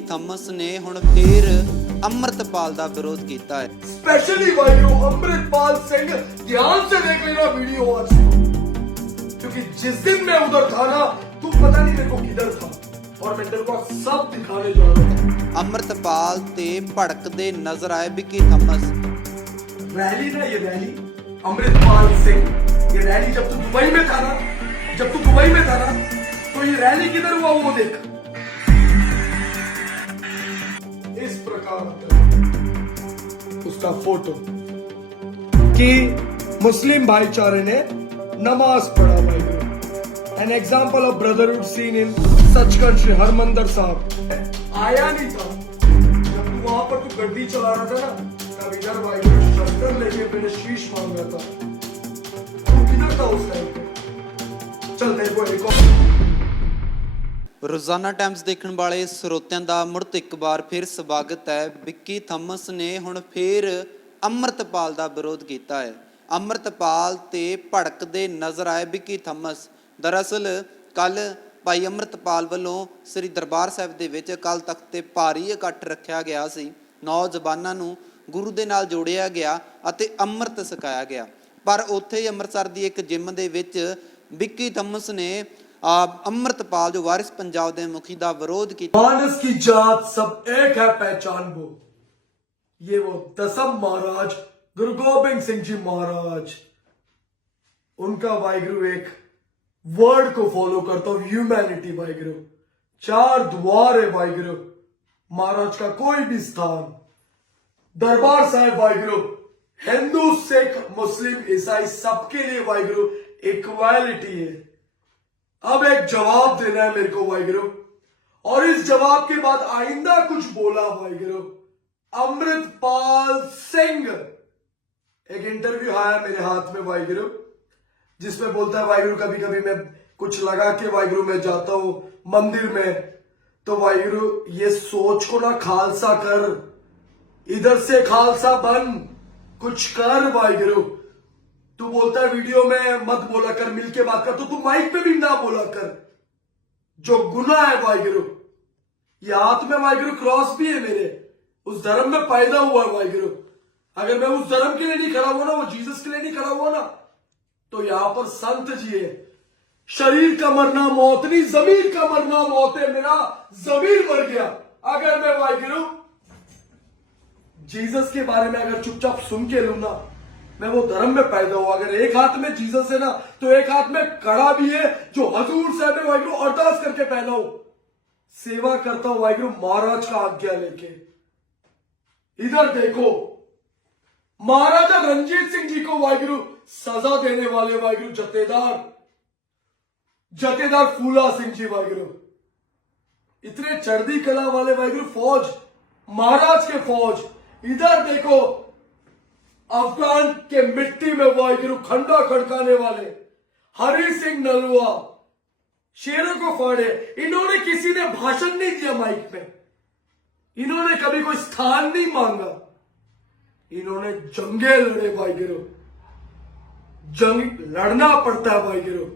Thomas ਨੇ ਹੁਣ ਫੇਰ अमृतपाल ਦਾ ਵਿਰੋਧ ਕੀਤਾ ਹੈ। स्पेशली भाइयों अमृतपाल सिंह ध्यान से देख लेना वीडियो आज, क्योंकि जिस दिन मैं उधर था ना तू पता नहीं मेरे को किधर था और मैं तेरे को सब दिखाने जा रहा था। अमृतपाल ते भड़कते नजर आए विक्की थॉमस। रैली ना ये रैली अमृतपाल सिंह, ये रैली जब तू दुबई में था ना, तो ये रैली किधर हुआ वो देख। इस प्रकार उसका फोटो कि मुस्लिम भाईचारे ने नमाज पढ़ा भाई, an example of brotherhood seen in Sachkhand Shri Harmandir साहब। आया नहीं था जब तू वहां पर तू गड्डी चला रहा था ना, तब इधर भाई शस्त्र लेके मैंने शीश मांगा था। तू किधर था उस टाइम पे? चल तेरे को एक रोजाना टाइम्स देखने वाले ਸਰੋਤਿਆਂ ਦਾ ਮੁੜ ਤੋਂ ਇੱਕ ਵਾਰ ਫਿਰ ਸਵਾਗਤ ਹੈ। ਵਿੱਕੀ ਥਾਮਸ ਨੇ ਹੁਣ ਫੇਰ अमृतपाल ਦਾ ਵਿਰੋਧ ਕੀਤਾ ਹੈ। अमृतपाल ਤੇ ਭੜਕਦੇ ਨਜ਼ਰ ਆਏ ਵਿੱਕੀ ਥਾਮਸ। ਦਰਅਸਲ ਕੱਲ ਭਾਈ अमृतपाल ਵੱਲੋਂ ਸ੍ਰੀ ਦਰਬਾਰ ਸਾਹਿਬ ਦੇ ਵਿੱਚ ਅਕਾਲ ਤਖਤ ਤੇ ਭਾਰੀ ਇਕੱਠ ਰੱਖਿਆ ਗਿਆ ਸੀ। ਨੌਜਵਾਨਾਂ ਨੂੰ ਗੁਰੂ ਦੇ ਨਾਲ ਜੋੜਿਆ ਗਿਆ ਅਤੇ ਅੰਮ੍ਰਿਤ ਛਕਾਇਆ ਗਿਆ। ਪਰ ਉੱਥੇ ਹੀ ਅੰਮ੍ਰਿਤਸਰ ਦੀ ਇੱਕ ਜਿਮ ਦੇ ਵਿੱਚ ਵਿੱਕੀ ਥਾਮਸ ਨੇ अमृतपाल जो वारिस पंजाब के मुखी का विरोध किया। मानस की जात सब एक है पहचान वो, ये वो दसम महाराज गुरु गोबिंद सिंह जी महाराज, उनका वाहिगुरु एक वर्ड को फॉलो करता हूं, ह्यूमैनिटी वाहिगुरु, चार द्वार है वाहिगुरु, महाराज का कोई भी स्थान, दरबार साहिब वाहिगुरु, हिंदू सिख मुस्लिम ईसाई सबके लिए वाहिगुरु इक्वालिटी है। अब एक जवाब देना है मेरे को वाहिगुरु, और इस जवाब के बाद आइंदा कुछ बोला वाहिगुरु। अमृतपाल सिंह एक इंटरव्यू आया मेरे हाथ में वाहिगुरु, जिसमें बोलता है वाहिगुरु कभी कभी मैं कुछ लगा के वाहिगुरु मैं जाता हूं मंदिर में, तो वाहिगुरु ये सोच को ना खालसा कर, इधर से खालसा बन, कुछ कर वाहिगुरु। तू बोलता है वीडियो में मत बोला कर, मिलके बात कर, तो तू माइक पे भी ना बोला कर, जो गुनाह है वाहिगुरु। ये हाथ में वाहिगुरु क्रॉस भी है मेरे, उस धर्म में पैदा हुआ है वाहिगुरु। अगर मैं उस धर्म के लिए नहीं खड़ा हुआ ना, वो जीसस के लिए नहीं खड़ा हुआ ना, तो यहां पर संत जी है। शरीर का मरना मौत नहीं, जमीर का मरना मौत है। मेरा जमीर मर गया अगर मैं वाहिगुरु जीसस के बारे में अगर चुपचाप सुन के लू ना, मैं वो धर्म में पैदा हुआ। अगर एक हाथ में जीसस है ना, तो एक हाथ में कड़ा भी है जो हजूर साहब ने वाहिगुरु अरदास करके पैदा हो, सेवा करता हूं वाहिगुरु महाराज का आज्ञा लेके। इधर देखो महाराजा रणजीत सिंह जी को वाहिगुरु सजा देने वाले वाहिगुरु जथेदार फूला सिंह जी वाहिगुरु, इतने चढ़दी कला वाले वाहिगुरु फौज, महाराज के फौज। इधर देखो अफगान के मिट्टी में वाहिगुरु खंडा खड़काने वाले हरि सिंह नलवा, शेरों को फाड़े। इन्होंने किसी ने भाषण नहीं दिया माइक में, इन्होंने कभी कोई स्थान नहीं मांगा, इन्होंने जंगे लड़े वाहिगुरु। जंग लड़ना पड़ता है वाहिगुरु।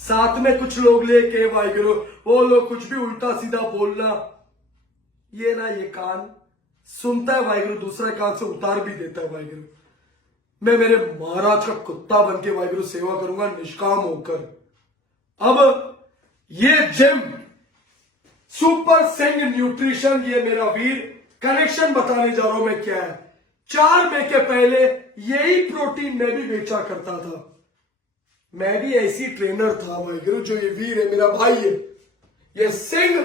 साथ में कुछ लोग लेके वाहिगुरु, वो लोग कुछ भी उल्टा सीधा बोलना, ये ना ये कान सुनता है वाहिगुरु, दूसरे कान से उतार भी देता है वाहिगुरु। मैं मेरे महाराज का कुत्ता बन के वाहिगुरु सेवा करूंगा निष्काम होकर। अब ये जिम सुपर सिंह न्यूट्रिशन, ये मेरा वीर कनेक्शन बताने जा रहा हूं मैं क्या है। 4 मई के पहले यही प्रोटीन मैं भी बेचा करता था, मैं भी ऐसी ट्रेनर था वाहिगुरु। जो ये वीर है मेरा भाई है, ये सिंह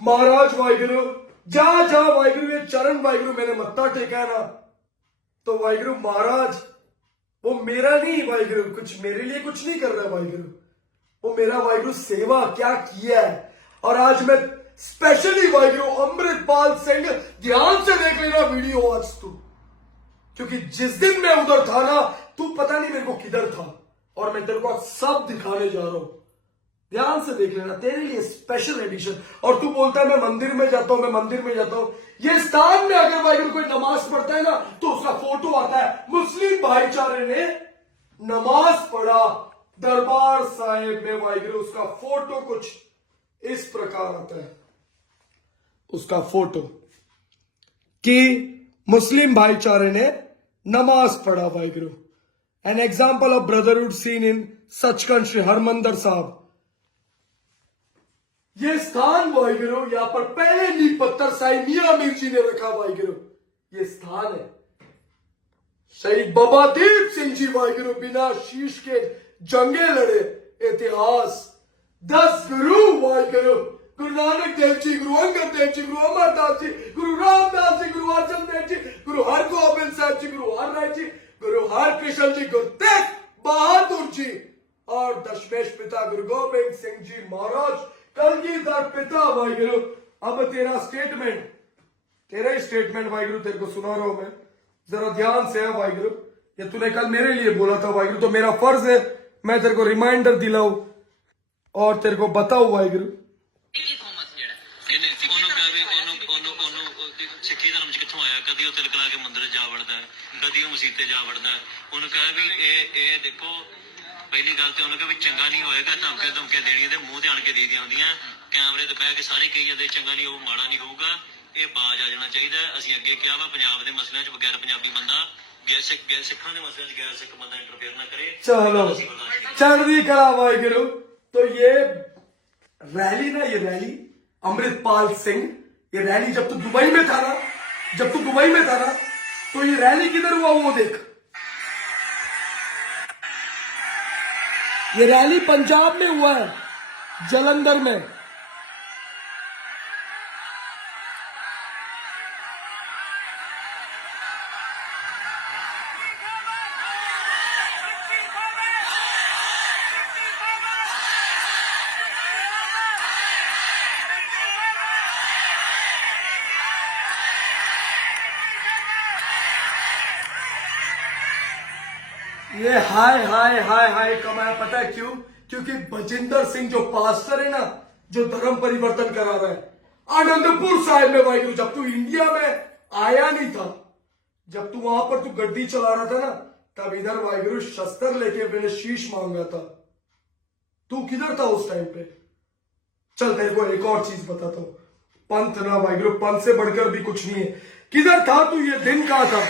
महाराज वाहिगुरु, जहां जहां वाहिगुरु ये चरण वाहिगुरु मैंने मत्था टेका ना, तो वाहिगुरु महाराज वो मेरा नहीं वाहिगुरु, कुछ मेरे लिए कुछ नहीं कर रहा वाहिगुरु, वो मेरा वाहिगुरु सेवा क्या किया है। और आज मैं स्पेशली वाहिगुरु अमृतपाल सिंह, ध्यान से देख लेना वीडियो आज तू, क्योंकि जिस दिन मैं उधर था ना तू पता नहीं मेरे को किधर था, और मैं तेरे को सब दिखाने जा रहा हूं। ध्यान से देख लेना, तेरे लिए स्पेशल एडिशन। और तू बोलता है मैं मंदिर में जाता हूं, मैं मंदिर में जाता हूं। ये स्थान में अगर वाहिगुरु कोई नमाज पढ़ता है ना, तो उसका फोटो आता है। मुस्लिम भाईचारे ने नमाज पढ़ा दरबार साहिब में वाहिगुरु, उसका फोटो कुछ इस प्रकार आता है। उसका फोटो कि मुस्लिम भाईचारे ने नमाज पढ़ा Waheguru. An example of brotherhood seen in Sachkhand Shri Harmandir साहब। ये स्थान वाहिगुरु यहाँ पर पहले नींव पत्थर साईं मियां मीर जी ने रखा वाहिगुरु। ये स्थान है शहीद बाबा दीप सिंह जी वाहिगुरु बिना शीश के जंगे लड़े। इतिहास 10 गुरु वाहिगुरु, गुरु नानक देव जी, गुरु अंगद देव जी, गुरु अमरदास जी, गुरु रामदास जी, गुरु अर्जन देव जी, गुरु हरगोबिंद साहब जी, गुरु हर राय जी, गुरु हरकृष्ण जी, गुरु तेग बहादुर जी और दशमेश पिता गुरु गोबिंद सिंह जी महाराज कलगीधर पिता वाहिगुरु। अब तेरा स्टेटमेंट, तेरा ही स्टेटमेंट वाहिगुरु तेरे को सुना रहा हूं मैं, जरा ध्यान से है वाहिगुरु। ये तूने कल मेरे लिए बोला था वाहिगुरु, तो मेरा फर्ज है मैं तेरे को रिमाइंडर दिलाऊं और तेरे को बताऊं वाहिगुरु। सिੱਖੀ ਧਰਮ ਚ ਕਿੱਥੋਂ ਆਇਆ? ਕਦੀ ਉਹ ਤਿਲਕ ਲਾ ਕੇ ਮੰਦਿਰ ਜਾ ਵੜਦਾ ਹੈ, ਕਦੀ ਉਹ ਮਸੀਤੇ ਜਾ ਵੜਦਾ ਹੈ। ਉਹਨੂੰ ਕਹੇ ਵੀ ਇਹ ਦੇਖੋ, ਪਹਿਲੀ ਗੱਲ ਤੇ ਉਹਨੂੰ ਕਹੇ ਵੀ ਚੰਗਾ ਨਹੀਂ ਹੋਏਗਾ, ਧਮਕੇ ਦੇਣੀਆਂ ਤੇ ਮੂੰਹ ਤੇ ਆਣ ਕੇ ਦੇ ਦੀਆਂ ਹੁੰਦੀਆਂ, ਕੈਮਰੇ ਤੇ ਬਹਿ ਕੇ ਸਾਰੇ ਕਹੀ ਜਾਂਦੇ ਚੰਗਾ ਨਹੀਂ ਹੋਊ, ਮਾੜਾ ਨਹੀਂ ਹੋਊਗਾ। ਇਹ ਬਾਜ਼ ਆ ਜਾਣਾ ਚਾਹੀਦਾ। ਅਸੀਂ ਅੱਗੇ ਕਿਹਾ ਵਾ ਪੰਜਾਬ ਦੇ ਮਸਲਿਆਂ ਚ ਬਗੈਰ ਪੰਜਾਬੀ ਬੰਦਾ, ਸਿੱਖਾਂ ਦੇ ਮਸਲਿਆਂ ਚ ਗੈਰ ਸਿੱਖ ਬੰਦਾ ਇੰਟਰਫੇਅਰ ਨਾ ਕਰੇ। चलो चढ़दी कला वाहिगुरु। तो ये रैली ना, ये रैली अमृतपाल सिंह, ये रैली जब तू दुबई में था ना, तो ये रैली किधर हुआ वो देख। ये रैली पंजाब में हुआ है, जलंधर में। ये हाय हाय हाय हाय कमाया, पता है क्यों? क्योंकि बजिंदर सिंह जो पास्टर है ना, जो धर्म परिवर्तन करा रहा है आनंदपुर साहिब में वाहिगुरु, जब तू इंडिया में आया नहीं था, जब तू वहां पर तू गड्डी चला रहा था ना, तब इधर वाहिगुरु शस्त्र लेके मैंने शीश मांगा था। तू किधर था उस टाइम पे? चल तेरे को एक और चीज बताता हूं, पंथ ना वाहिगुरु, पंथ से बढ़कर भी कुछ नहीं है। किधर था तू? ये दिन कहा था?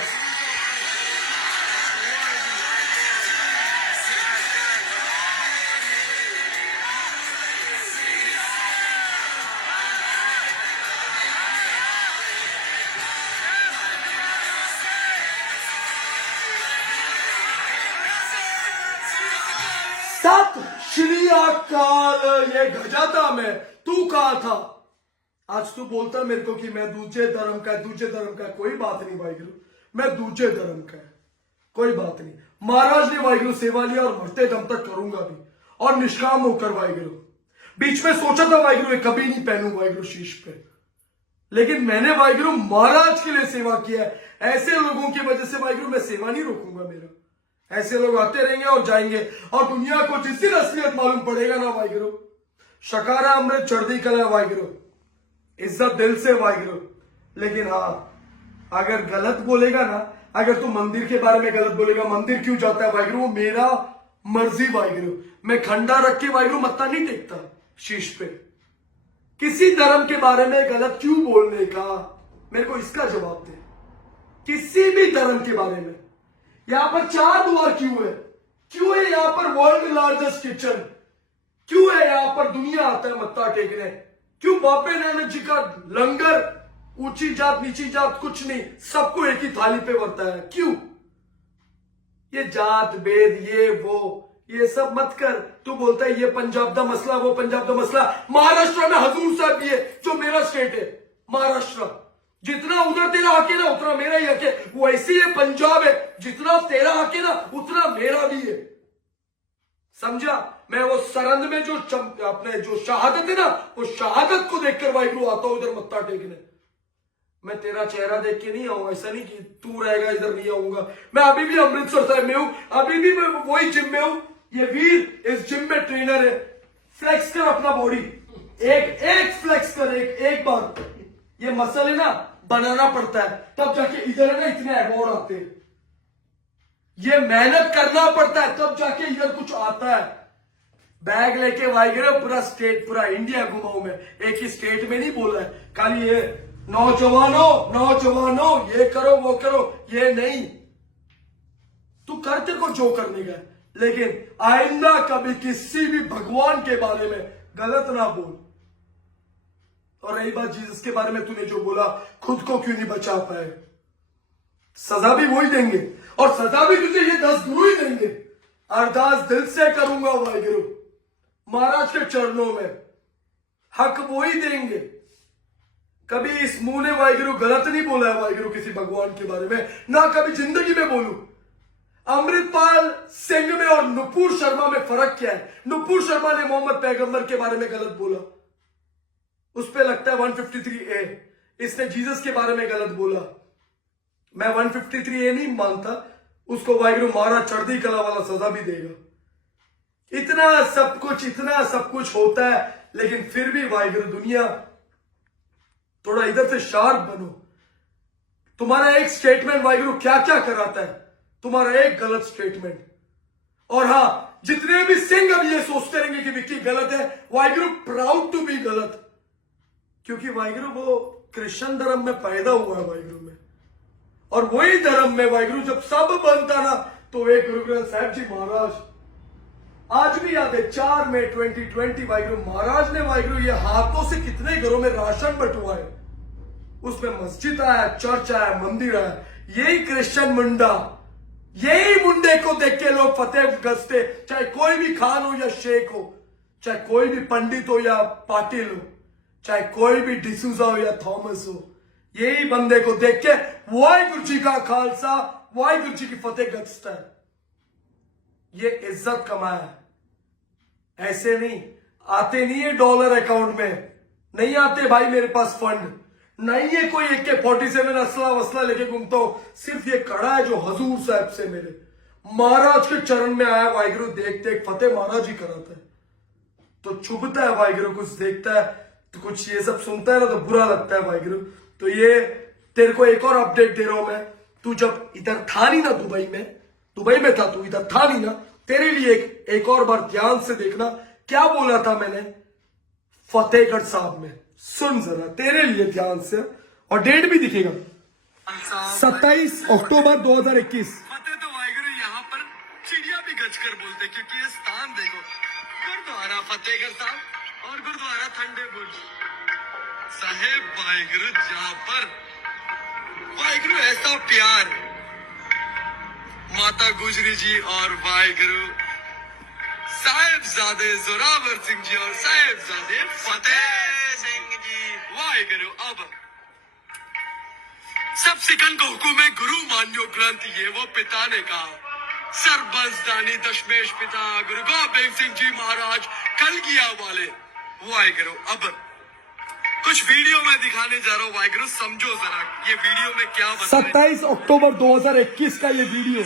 सत श्री अकाल। ये गजा था मैं, तू कहा था? आज तू बोलता मेरे को कि मैं दूसरे धर्म का है, कोई बात नहीं वाहिगुरु, मैं दूसरे धर्म का है, कोई बात नहीं। महाराज ने वाहिगुरु सेवा लिया और मरते दम तक करूंगा भी, और निष्काम होकर वाहिगुरु। बीच में सोचा था वाहिगुरु ये कभी नहीं पहनू वाहिगुरु शीश पे, लेकिन मैंने वाहिगुरु महाराज के लिए सेवा किया है। ऐसे लोगों की वजह से वाहिगुरु मैं सेवा नहीं रोकूंगा मेरा। ऐसे लोग आते रहेंगे और जाएंगे, और दुनिया को जिस दिन असलियत मालूम पड़ेगा ना वाहिगुरु, शकारा अमृत चढ़दी कला वाहिगुरु, इज्जत दिल से वाहिगुरु। लेकिन हाँ, अगर गलत बोलेगा ना, अगर तू मंदिर के बारे में गलत बोलेगा, मंदिर क्यों जाता है वाहिगुरु, वो मेरा मर्जी वाहिगुरु। मैं खंडा रख के वाहिगुरु मत्था नहीं टेकता शीश पे। किसी धर्म के बारे में गलत क्यों बोलने का, मेरे को इसका जवाब दे। किसी भी धर्म के बारे में। यहां पर 4 द्वार क्यों है यहां पर वर्ल्ड लार्जेस्ट किचन? क्यों है यहां पर दुनिया आता है मत्था टेकने? क्यों बाबे नानक जी का लंगर, ऊंची जात नीची जात कुछ नहीं, सबको एक ही थाली पे बरता है? क्यों? ये जात भेद ये वो ये सब मत कर। तू बोलता है ये पंजाब का मसला, वो पंजाब का मसला। महाराष्ट्र में हजूर साहब भी है, जो मेरा स्टेट है महाराष्ट्र। जितना उधर तेरा हक है ना, उतना मेरा ही हक है। वैसे ये पंजाब है, जितना तेरा हक है ना, उतना मेरा भी है। समझा? मैं वो सरंद में जो अपने जो शहादत है ना, वो शहादत को देखकर वाहिगुरु आता हूं इधर मत्था टेकने। मैं तेरा चेहरा देख के नहीं आऊंगा, ऐसा नहीं कि तू रहेगा इधर नहीं आऊंगा। मैं अभी भी अमृतसर साहिब में हूं, अभी भी मैं वही जिम में हूं। ये वीर इस जिम में ट्रेनर है। फ्लेक्स कर अपना बॉडी, एक फ्लेक्स कर, एक बार। ये मसल है ना, बनाना पड़ता है, तब जाके इधर है ना इतने अवार्ड आते हैं। ये मेहनत करना पड़ता है, तब जाके इधर कुछ आता है। बैग लेके वाइगरो पूरा स्टेट, पूरा इंडिया घुमाऊं मैं, एक ही स्टेट में नहीं बोला है खाली ये नौजवानों नौजवानों ये करो वो करो, ये नहीं। तू करते को जो करने का है, लेकिन आइंदा कभी किसी भी भगवान के बारे में गलत ना बोल। और रही बात जीसस के बारे में, तूने जो बोला खुद को क्यों नहीं बचा पाए, सजा भी वही देंगे, और सजा भी तुझे ये 10 गुरु ही देंगे। अरदास दिल से करूंगा वाहिगुरु, महाराज के चरणों में हक वो ही देंगे। कभी इस मुंह ने वाहिगुरु गलत नहीं बोला है वाहिगुरु किसी भगवान के बारे में, ना कभी जिंदगी में बोलूं। अमृतपाल सिंह में और नुपुर शर्मा में फर्क क्या है? नुपुर शर्मा ने मोहम्मद पैगंबर के बारे में गलत बोला, उस पे लगता है 153A। इसने जीसस के बारे में गलत बोला, मैं 153A नहीं मानता, उसको वाहिगुरु महाराज चढ़ती कला वाला सजा भी देगा। इतना सब कुछ होता है, लेकिन फिर भी वाहिगुरु दुनिया थोड़ा इधर से शार्प बनो। तुम्हारा एक स्टेटमेंट वाहिगुरु क्या क्या कराता है, तुम्हारा एक गलत स्टेटमेंट। और हां, जितने भी सिंह अब ये सोचते रहेंगे कि विक्की गलत है, वाहिगुरु प्राउड टू बी गलत, क्योंकि वाहिगुरु वो क्रिश्चियन धर्म में पैदा हुआ है वाहिगुरु में, और वही धर्म में वाहिगुरु जब सब बनता ना, तो एक गुरु ग्रंथ साहिब जी महाराज, आज भी याद है 4 मई 2020 वाहिगुरु महाराज ने वाहिगुरु ये हाथों से कितने घरों में राशन बंटवाए, उसमें मस्जिद आया, चर्च आया, मंदिर आया। यही क्रिश्चियन मुंडा, यही मुंडे को देख के लोग फतेह गजते, चाहे कोई भी खान हो या शेख हो, चाहे कोई भी पंडित हो या पाटिल हो, चाहे कोई भी डिसूजा हो या थॉमस हो, यही बंदे को देख के वाहिगुरु जी का खालसा, वाहिगुरु जी की फतेह गजता है। ये इज्जत कमाया है, ऐसे नहीं आते, नहीं है डॉलर अकाउंट में, नहीं आते भाई मेरे पास फंड, नहीं है कोई AK-47 असला वसला लेके घूमता हूं, सिर्फ ये कड़ा है जो हजूर साहब से मेरे महाराज के चरण में आया। वाहिगुरु देख देख फतेह महाराज ही कराता है, तो चुभता है वाहिगुरु, कुछ देखता है तो कुछ ये सब सुनता है ना तो बुरा लगता है वाहिगुरु। तो ये तेरे को एक और अपडेट दे रहा हूं मैं, तू जब इधर था नहीं ना, दुबई में था, तू इधर था नहीं ना, तेरे लिए एक और बार ध्यान से देखना क्या बोला था मैंने फतेहगढ़ साहब में, सुन जरा तेरे लिए ध्यान से, और डेट भी दिखेगा 27 अक्टूबर 2021। फतेह तो वाहिगुरु यहाँ पर चिड़िया भी गज कर बोलते, क्योंकि ये स्थान देखो, गुरुद्वारा फतेहगढ़ साहब और गुरुद्वारा ठंडे बुर्ज साहेब वाहिगुरु, जहाँ पर वाहिगुरु ऐसा प्यार माता गुजरी जी और वाहिगुरु साहेबजादे जोरावर सिंह जी और साहेबजादे फतेह सिंह जी। वाहिगुरु अब सब सिखन को हुकुम है गुरु मान्यो ग्रंथ, ये वो पिता ने कहा, सरबंसदानी दशमेश पिता गुरु गोबिंद सिंह जी महाराज कलगिया वाले। वाहिगुरु अब कुछ वीडियो में दिखाने जा रहा हूँ, वाहिगुरु समझो जरा ये वीडियो में क्या बता रहे हैं। 27 अक्टूबर 2021 का ये वीडियो,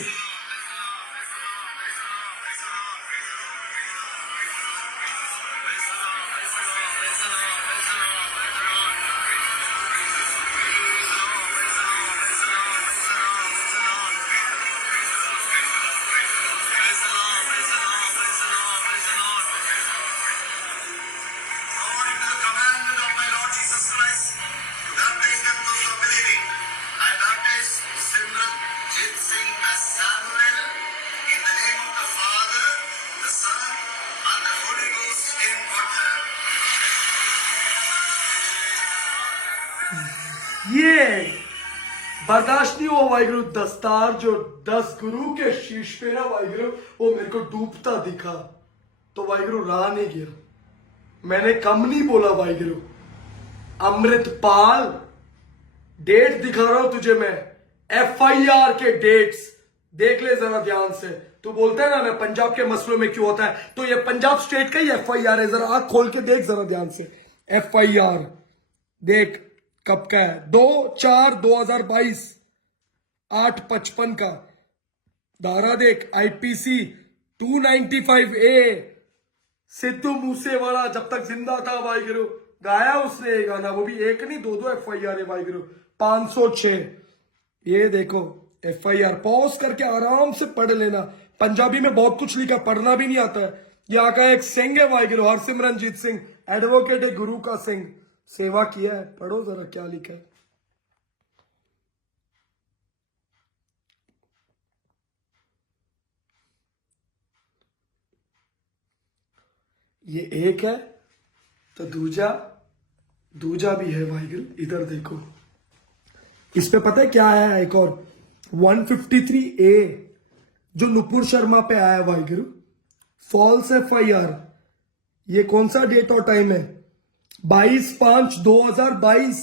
ये बर्दाश्त नहीं हुआ वाहिगुरु, दस्तार जो 10 गुरु के शीश पे ना वाहिगुरु, वो मेरे को डूबता दिखा, तो वाहिगुरु रहा नहीं गया, मैंने कम नहीं बोला वाहिगुरु। अमृतपाल डेट दिखा रहा हूं तुझे मैं, FIR के डेट्स देख ले जरा ध्यान से। तू बोलता है ना मैं पंजाब के मसलों में क्यों होता है, तो ये पंजाब स्टेट का ही FIR है, जरा आंख खोल के देख जरा ध्यान से। FIR देख कब का है, 2/4/2022, 8/55 का धारा देख, IPC 295A। सिद्धू मूसेवाला जब तक जिंदा था वाहिगुरु, गाया उसने ये गाना, वो भी एक नहीं 2 FIR है वाहिगुरु, 506। ये देखो FIR, पॉज करके आराम से पढ़ लेना, पंजाबी में बहुत कुछ लिखा, पढ़ना भी नहीं आता है, यहाँ का एक सिंह है वाहिगुरु, हरसिमरनजीत सिंह, एडवोकेट है, गुरु का सिंह, सेवा किया है। पढ़ो जरा क्या लिखा है। ये एक है तो दूजा भी है वाहिगुरु। इधर देखो, इस पे पता है क्या आया है? एक और 153A जो नुपुर शर्मा पे आया है वाहिगुरु, फॉल्स FIR। ये कौन सा डेट और टाइम है? 22/5/2022।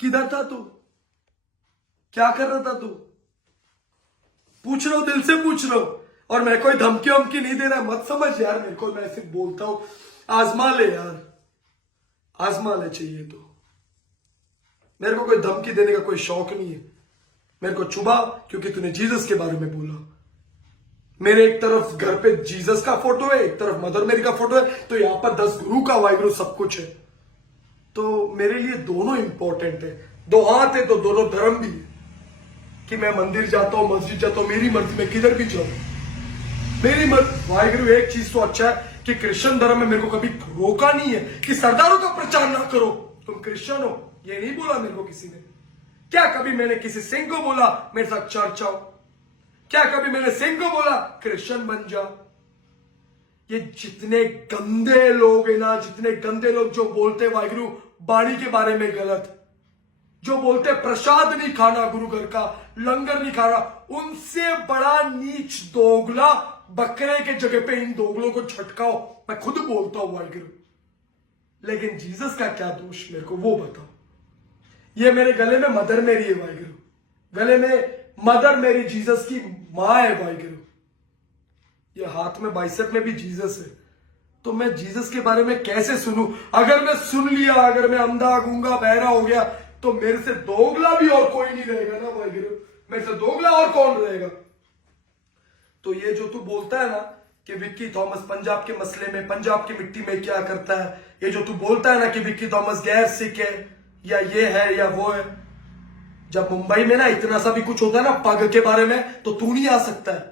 किधर था तू? क्या कर रहा था तू? पूछ रहा हूं, दिल से पूछ रहा हूं, और मैं कोई धमकी वमकी नहीं दे रहा, मत समझ यार मेरे को, मैं सिर्फ बोलता हूं। आजमा ले यार, आजमा ले, चाहिए तो। मेरे को कोई धमकी देने का कोई शौक नहीं है। मेरे को चुभा क्योंकि तूने जीसस के बारे में बोला। मेरे एक तरफ घर पे जीसस का फोटो है, एक तरफ मदर मेरी का फोटो है, तो यहां पर 10 गुरु का वाहिगुरु सब कुछ है। तो मेरे लिए दोनों इंपॉर्टेंट है। दो हाथ है तो दोनों धर्म भी है, कि मैं मंदिर जाता हूं, मस्जिद जाता हूं, मेरी मर्जी, में किधर भी जाऊं मेरी मर्जी। वाहिगुरु एक चीज तो अच्छा है कि क्रिश्चियन धर्म में मेरे को कभी रोका नहीं है कि सरदारों का प्रचार ना करो, तुम क्रिश्चियन हो, ये नहीं बोला मेरे को किसी ने। क्या कभी मैंने किसी सिंह को बोला मेरे साथ चर्च आओ? क्या कभी मैंने सिंह को बोला क्रिश्चियन बन जाओ? ये जितने गंदे लोग है ना, जितने गंदे लोग जो बोलते वाहिगुरु बाणी के बारे में गलत, जो बोलते प्रसाद नहीं खाना गुरु घर का, लंगर नहीं खाना, उनसे बड़ा नीच दोगला बकरे के जगह पे इन दोगलों को छटकाओ। मैं खुद बोलता हूं वाहिगुरु, लेकिन जीसस का क्या दोष मेरे को वो बताओ। ये मेरे गले में मदर मेरी है वाहिगुरु, गले में मदर मेरी जीसस की मां है वाहिगुरु। ये हाथ में बाइसेप में भी जीसस है। तो मैं जीसस के बारे में कैसे सुनूं? अगर मैं सुन लिया, अगर मैं अंधा गूंगा बहरा हो गया, तो मेरे से दोगला भी और कोई नहीं रहेगा ना वाहिगुरु। मेरे से दोगला और कौन रहेगा? तो ये जो तू बोलता है ना कि विक्की थॉमस पंजाब के मसले में, पंजाब की मिट्टी में क्या करता है, ये जो तू बोलता है ना कि विक्की थॉमस गैर सिख है या ये है या वो है, जब मुंबई में ना इतना सा भी कुछ होता है ना पग के बारे में, तो तू नहीं आ सकता है।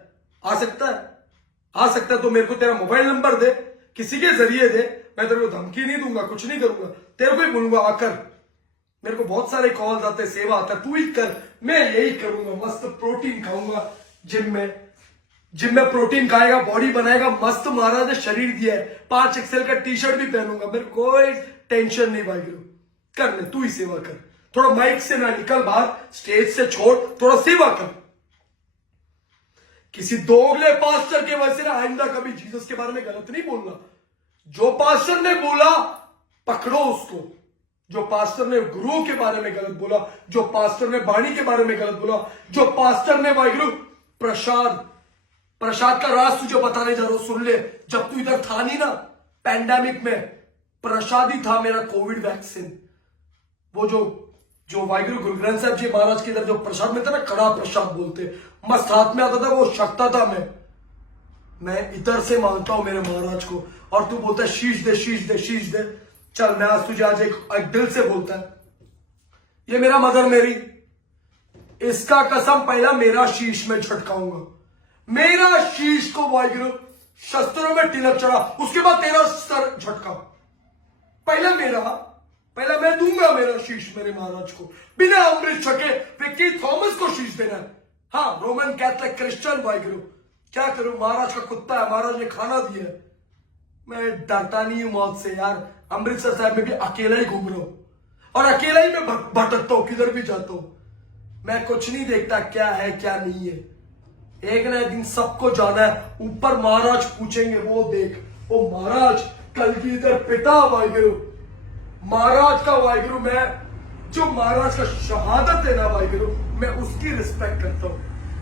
आ सकता है, आ सकता है तो मेरे को तेरा मोबाइल नंबर दे, किसी के जरिए दे, मैं तेरे को धमकी नहीं दूंगा, कुछ नहीं करूंगा, तेरे को ही बोलूंगा आकर। मेरे को बहुत सारे कॉल आते हैं, सेवा आता है, तू ही कर, मैं यही करूंगा। मस्त प्रोटीन खाऊंगा जिम में प्रोटीन खाएगा, बॉडी बनाएगा, मस्त महाराज ने शरीर दिया है, 5 XL का टी-शर्ट भी पहनूंगा, मेरे कोई टेंशन नहीं भाई। कर ले, तू ही सेवा कर, थोड़ा माइक से ना निकल बाहर, स्टेज से छोड़, थोड़ा सेवा कर। किसी दोगले पास्टर के वजह से ना आइंदा कभी जीसस के बारे में गलत नहीं बोलना। जो पास्टर ने बोला पकड़ो उसको, जो पास्टर ने गुरुओं के बारे में गलत बोला, जो पास्टर ने बाणी के बारे में गलत बोला, जो पास्टर ने वाहिगुरु प्रसाद का राज तुझे बताने जा रहा हूं, सुन ले। जब तू इधर था नहीं ना पैंडेमिक में, प्रसाद ही था मेरा कोविड वैक्सीन। वो जो वाहिगुरु गुरु ग्रंथ साहब जी महाराज के इधर जो प्रसाद में था ना, कड़ा प्रसाद बोलते, मस्त हाथ में आता था, वो शकता था। मैं इधर से मांगता हूं मेरे महाराज को, और तू बोलता है शीश दे शीश दे शीश दे। चल मैं आज तुझे आज एक दिल से बोलता है, ये मेरा मदर मेरी, इसका कसम पहला मेरा शीश में झटकाऊंगा, मेरा शीश को वाहिगुरु शस्त्रों में तिलक चढ़ा, उसके बाद तेरा सर झटका। पहला मैं दूंगा मेरा शीश मेरे महाराज को, बिना अमृत छके विक्की थॉमस को शीश देना है। हाँ, रोमन कैथलिक क्रिश्चियन वाहिगुरु, क्या करूं, महाराज का कुत्ता है, महाराज ने खाना दिया है। मैं डरता नहीं हूं मौत से यार। अमृतसर साहब में भी अकेला ही घूम रहा हूं, और अकेला ही मैं भटकता हूं, किधर भी जाता हूं। मैं कुछ नहीं देखता क्या है क्या नहीं है। एक ना एक दिन सबको जाना है, ऊपर महाराज पूछेंगे, वो देख, ओ महाराज कल की इधर पिता वाहिगुरु, महाराज का वाहिगुरु, मैं जो महाराज का शहादत है ना वाहिगुरु, मैं उसकी रिस्पेक्ट करता हूं।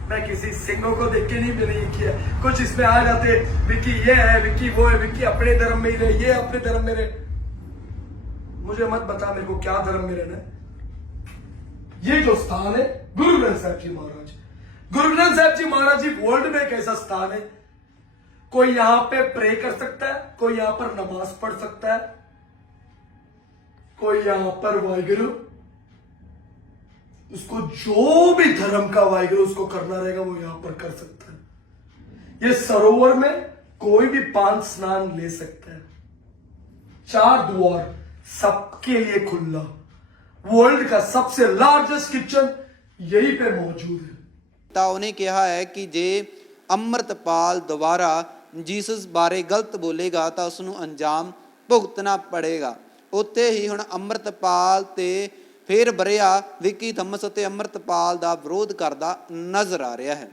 मैं किसी सिंहों को देख के नहीं मैंने ये किया। कुछ इसमें आ जाते, विक्की ये है, विक्की वो है, विक्की अपने धर्म में ही रहे, ये अपने धर्म में रहे। मुझे मत बता मेरे को क्या धर्म में रहना है। ये जो स्थान है गुरु ग्रंथ साहब जी महाराज, गुरु ग्रंथ साहब जी महाराज जी वर्ल्ड में एक ऐसा स्थान है, कोई यहां पे प्रे कर सकता है, कोई यहां पर नमाज पढ़ सकता है, कोई यहां पर वाहिगुरु उसको जो भी धर्म का वाहिगुरु उसको करना रहेगा वो यहां पर कर सकता है। ये सरोवर में कोई भी पान स्नान ले सकता है। 4 द्वार, सबके लिए खुला। वर्ल्ड का सबसे लार्जेस्ट किचन यहीं पे मौजूद है। ਤਾਂ ਉਹਨੇ ਕਿਹਾ ਹੈ ਕਿ ਜੇ ਅੰਮ੍ਰਿਤਪਾਲ ਦੁਬਾਰਾ ਜੀਸਸ ਬਾਰੇ ਗਲਤ ਬੋਲੇਗਾ ਤਾਂ ਉਸ ਨੂੰ ਅੰਜਾਮ ਭੁਗਤਣਾ ਪੜੇਗਾ। ਉੱਥੇ ਹੀ ਹੁਣ ਅੰਮ੍ਰਿਤਪਾਲ ਤੇ ਫਿਰ ਬਰਿਆ ਵਿੱਕੀ ਥਾਮਸ ਅਤੇ ਅੰਮ੍ਰਿਤਪਾਲ ਦਾ ਵਿਰੋਧ ਕਰਦਾ ਨਜ਼ਰ ਆ ਰਿਹਾ ਹੈ।